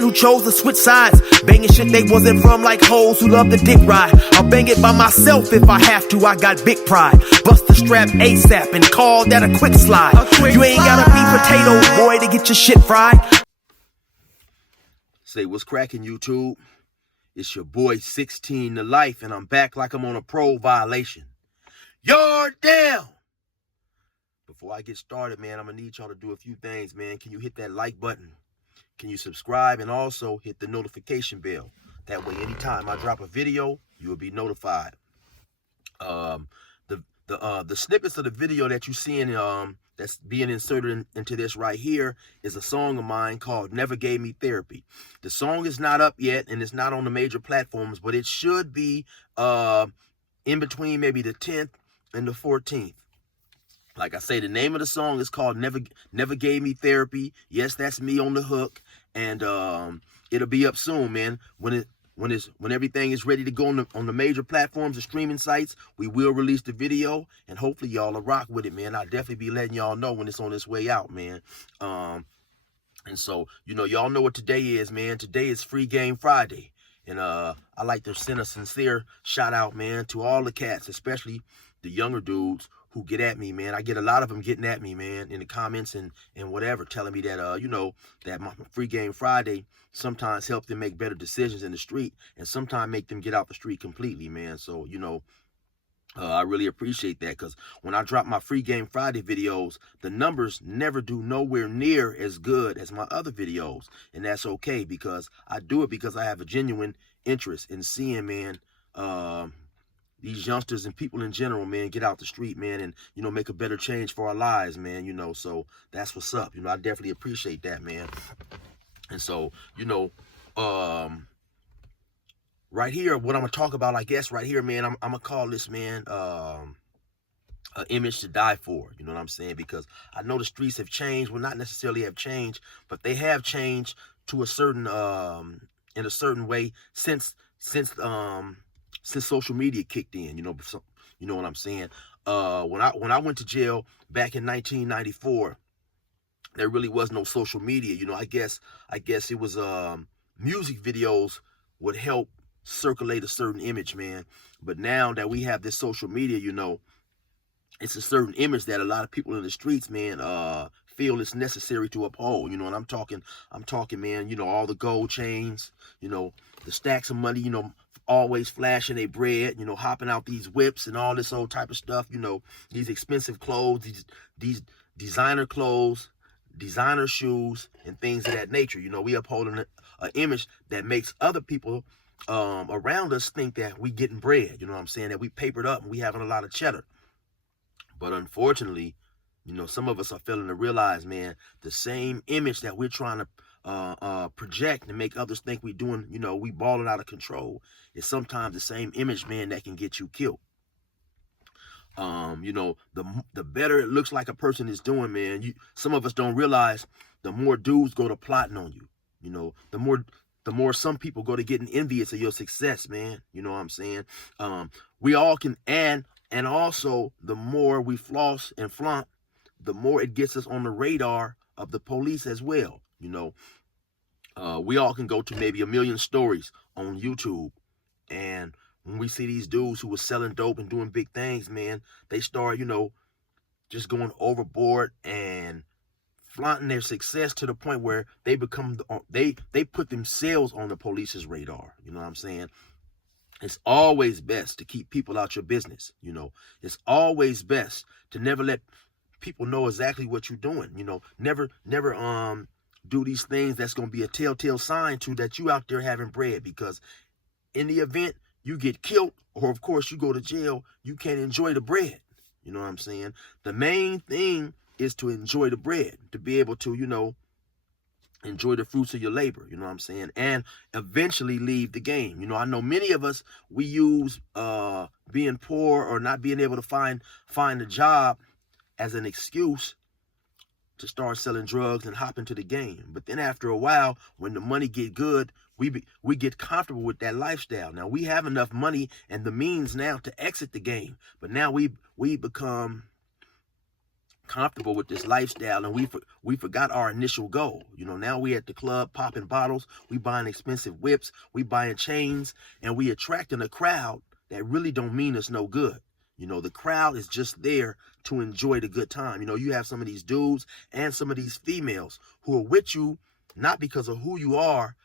Who chose to switch sides, banging shit they wasn't from, like hoes who love the dick ride. I'll bang it by myself if I have to, I got big pride. Bust the strap ASAP and call that a quick slide. You ain't gotta be potato, boy, to get your shit fried. Say, what's cracking, YouTube? It's your boy 16 to life, and I'm back like I'm on a pro violation. Yard down! Before I get started, man, I'm gonna need y'all to do a few things, man. Can you hit that like button? Can you subscribe and also hit the notification bell? That way, anytime I drop a video, you will be notified. The snippets of the video that you seeing that's being inserted into this right here is a song of mine called Never Gave Me Therapy. The song is not up yet, and it's not on the major platforms, but it should be in between maybe the 10th and the 14th. Like I say, the name of the song is called Never Gave Me Therapy. Yes, that's me on the hook, and it'll be up soon, man. When everything is ready to go on the major platforms, the streaming sites, we will release the video, and hopefully y'all will rock with it, man. I'll definitely be letting y'all know when it's on its way out, man. And so, you know, y'all know what today is, man. Today is Free Game Friday, and I like to send a sincere shout out, man, to all the cats, especially the younger dudes who get at me, man. I get a lot of them getting at me, man, in the comments and whatever, telling me that, you know, that my Free Game Friday sometimes help them make better decisions in the street and sometimes make them get out the street completely, man. So, you know, I really appreciate that, because when I drop my Free Game Friday videos, the numbers never do nowhere near as good as my other videos. And that's okay, because I do it because I have a genuine interest in seeing, man, these youngsters and people in general, man, get out the street, man, and, you know, make a better change for our lives, man, you know. So that's what's up. You know, I definitely appreciate that, man. And so, you know, right here, what I'm gonna talk about, I guess, right here, man, I'm gonna call this, man, an image to die for. You know what I'm saying? Because I know the streets have changed. Well, not necessarily have changed, but they have changed to a certain in a certain way since social media kicked in. You know what I'm saying? When I went to jail back in 1994, there really was no social media. You know, I guess it was music videos would help circulate a certain image, man. But now that we have this social media, you know, it's a certain image that a lot of people in the streets, man, feel it's necessary to uphold. You know, and I'm talking, man, you know, all the gold chains, you know, the stacks of money, you know, always flashing their bread, you know, hopping out these whips and all this old type of stuff, you know, these expensive clothes, these designer clothes, designer shoes, and things of that nature. You know, we upholding an image that makes other people around us think that we getting bread. You know what I'm saying? That we papered up and we having a lot of cheddar. But unfortunately, you know, some of us are failing to realize, man, the same image that we're trying to project and make others think we doing, you know, we balling out of control, is sometimes the same image, man, that can get you killed. You know, the better it looks like a person is doing, man, some of us don't realize the more dudes go to plotting on you. You know, the more some people go to getting envious of your success, man. You know what I'm saying? We all can, and also the more we floss and flaunt, the more it gets us on the radar of the police as well. You know, we all can go to maybe 1 million stories on YouTube, and when we see these dudes who were selling dope and doing big things, man, they start, you know, just going overboard and flaunting their success to the point where they become, they put themselves on the police's radar. You know what I'm saying? It's always best to keep people out your business. You know, it's always best to never let people know exactly what you're doing. You know, never do these things that's going to be a telltale sign to that you out there having bread, because in the event you get killed, or of course you go to jail, you can't enjoy the bread. You know what I'm saying? The main thing is to enjoy the bread, to be able to, you know, enjoy the fruits of your labor. You know what I'm saying? And eventually leave the game. You know, I know many of us, we use being poor or not being able to find a job as an excuse to start selling drugs and hop into the game. But then after a while, when the money get good, we get comfortable with that lifestyle. Now we have enough money and the means now to exit the game, but now we become comfortable with this lifestyle, and we forgot our initial goal. You know, now we at the club popping bottles, we buying expensive whips, we buying chains, and we attracting a crowd that really don't mean us no good. You know, the crowd is just there to enjoy the good time. You know, you have some of these dudes and some of these females who are with you not because of who you are,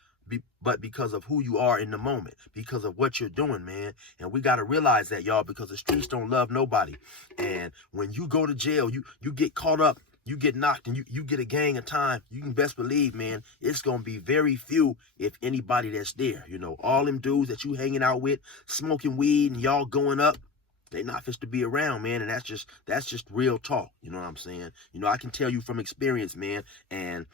but because of who you are in the moment, because of what you're doing, man. And we got to realize that, y'all, because the streets don't love nobody. And when you go to jail, you get caught up, you get knocked, and you get a gang of time. You can best believe, man, it's going to be very few, if anybody, that's there. You know, all them dudes that you hanging out with, smoking weed, and y'all going up, they not fit to be around, man. And that's just real talk. You know what I'm saying? You know, I can tell you from experience, man. And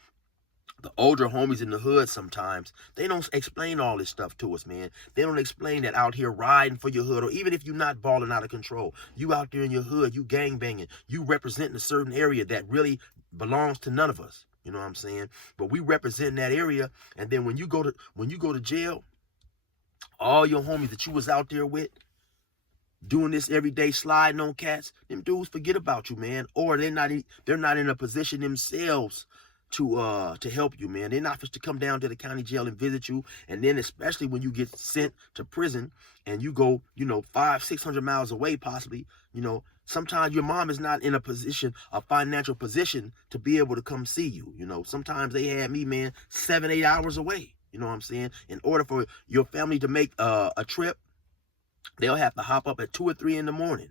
the older homies in the hood, sometimes they don't explain all this stuff to us, man. They don't explain that out here riding for your hood, or even if you're not balling out of control, you out there in your hood, you gang banging, you representing a certain area that really belongs to none of us. You know what I'm saying? But we represent that area, and then when you go to jail, all your homies that you was out there with, doing this every day, sliding on cats, them dudes forget about you, man. Or they're not in a position themselves to help you, man. They're not supposed to come down to the county jail and visit you. And then especially when you get sent to prison and you go, you know, 500-600 miles away, possibly, you know, sometimes your mom is not in a financial position to be able to come see you. You know, sometimes they had me, man, 7-8 hours away. You know what I'm saying? In order for your family to make a trip, they'll have to hop up at 2 or 3 in the morning.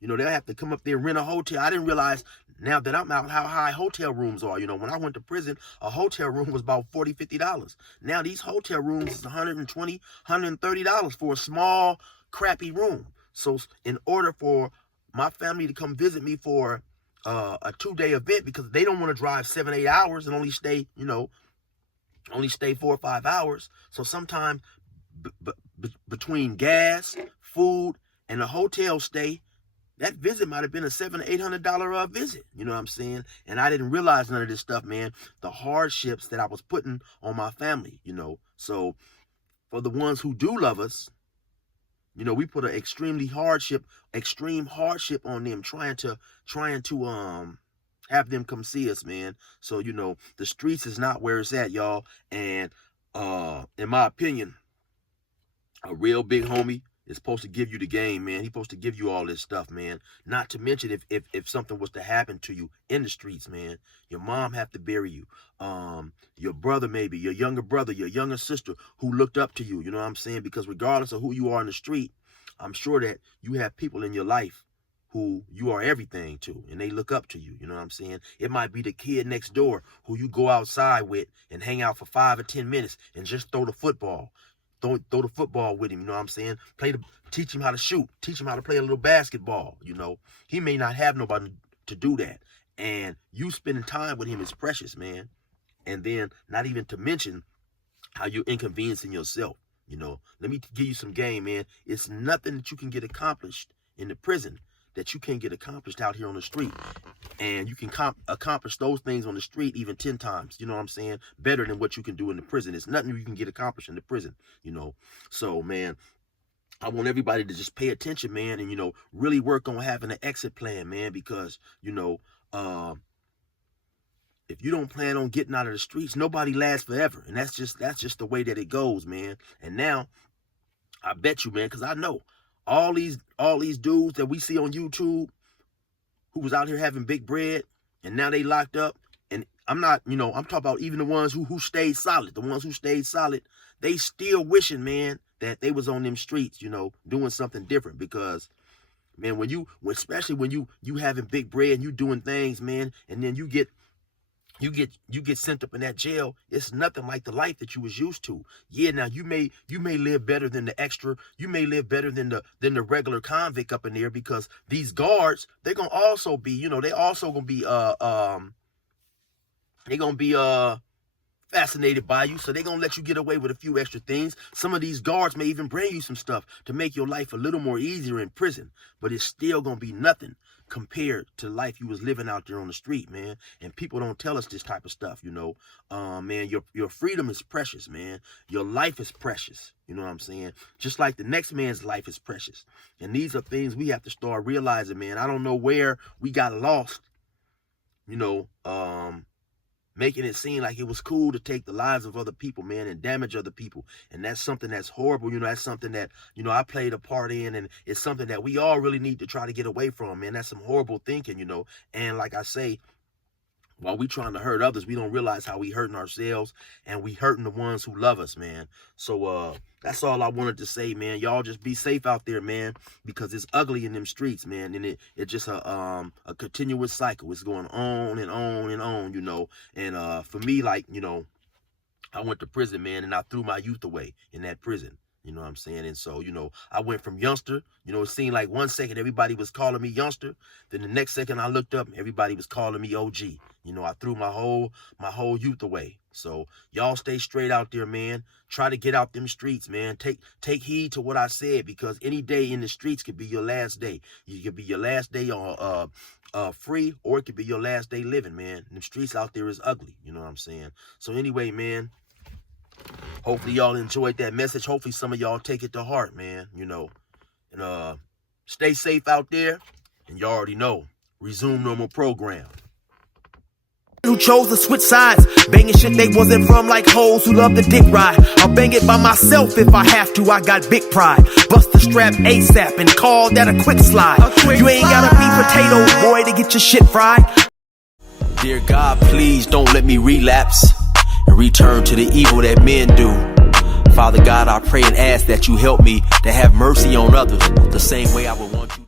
You know, they'll have to come up there, rent a hotel. I didn't realize, now that I'm out, how high hotel rooms are. You know, when I went to prison, a hotel room was about $40-50. Now these hotel rooms is $120, $130 for a small, crappy room. So in order for my family to come visit me for a 2-day event, because they don't want to drive 7-8 hours and only stay 4 or 5 hours. So sometimes between gas, food, and a hotel stay, that visit might have been a $700-800 visit. You know what I'm saying? And I didn't realize none of this stuff, man. The hardships that I was putting on my family, you know. So for the ones who do love us, you know, we put an extreme hardship on them, trying to have them come see us, man. So, you know, the streets is not where it's at, y'all. And in my opinion, a real big homie is supposed to give you the game, man. He's supposed to give you all this stuff, man. Not to mention if something was to happen to you in the streets, man, your mom have to bury you. Your brother, maybe your younger brother, your younger sister who looked up to you. You know what I'm saying? Because regardless of who you are in the street, I'm sure that you have people in your life who you are everything to, and they look up to you. You know what I'm saying? It might be the kid next door who you go outside with and hang out for 5 or 10 minutes and just throw the football. Throw the football with him, you know what I'm saying? Teach him how to shoot. Teach him how to play a little basketball, you know? He may not have nobody to do that. And you spending time with him is precious, man. And then not even to mention how you're inconveniencing yourself, you know? Let me give you some game, man. It's nothing that you can get accomplished in the prison that you can't get accomplished out here on the street. And you can accomplish those things on the street even 10 times, you know what I'm saying, better than what you can do in the prison. It's nothing you can get accomplished in the prison, you know. So, man, I want everybody to just pay attention, man, and, you know, really work on having an exit plan, man, because, you know, if you don't plan on getting out of the streets, nobody lasts forever. And that's just the way that it goes, man. And now, I bet you, man, because I know all these dudes that we see on YouTube who was out here having big bread, and now they locked up. And I'm not, you know, I'm talking about even the ones who stayed solid. The ones who stayed solid, they still wishing, man, that they was on them streets, you know, doing something different. Because, man, especially when you having big bread and you doing things, man, and then you get sent up in that jail, it's nothing like the life that you was used to. Yeah, now you may live better than the extra, you may live better than the regular convict up in there, because these guards, they're gonna also be, you know, they also gonna be fascinated by you, so they're gonna let you get away with a few extra things. Some of these guards may even bring you some stuff to make your life a little more easier in prison, but it's still gonna be nothing compared to the life you was living out there on the street, man. And people don't tell us this type of stuff, you know. Man, your freedom is precious, man. Your life is precious, you know what I'm saying? Just like the next man's life is precious. And these are things we have to start realizing, man. I don't know where we got lost you know, making it seem like it was cool to take the lives of other people, man, and damage other people. And that's something that's horrible. You know, that's something that, you know, I played a part in, and it's something that we all really need to try to get away from, man. That's some horrible thinking, you know. And like I say, while we trying to hurt others, we don't realize how we hurting ourselves, and we hurting the ones who love us, man. So that's all I wanted to say, man. Y'all just be safe out there, man, because it's ugly in them streets, man. And it's just a continuous cycle. It's going on and on and on, you know. And for me, like, you know, I went to prison, man, and I threw my youth away in that prison. You know what I'm saying? And so, you know, I went from youngster, you know, it seemed like 1 second everybody was calling me youngster. Then the next second I looked up, everybody was calling me OG. You know, I threw my whole youth away. So y'all stay straight out there, man. Try to get out them streets, man. Take heed to what I said, because any day in the streets could be your last day. You could be your last day on free, or it could be your last day living, man. Them streets out there is ugly. You know what I'm saying? So anyway, man, hopefully y'all enjoyed that message. Hopefully some of y'all take it to heart, man, you know. And stay safe out there. And y'all already know, resume normal program. Who chose to switch sides, banging shit they wasn't from, like hoes who love the dick ride. I'll bang it by myself if I have to, I got big pride. Bust the strap ASAP and call that a quick slide. You ain't gotta be potato boy to get your shit fried. Dear God, please don't let me relapse and return to the evil that men do. Father God, I pray and ask that you help me to have mercy on others the same way I would want you.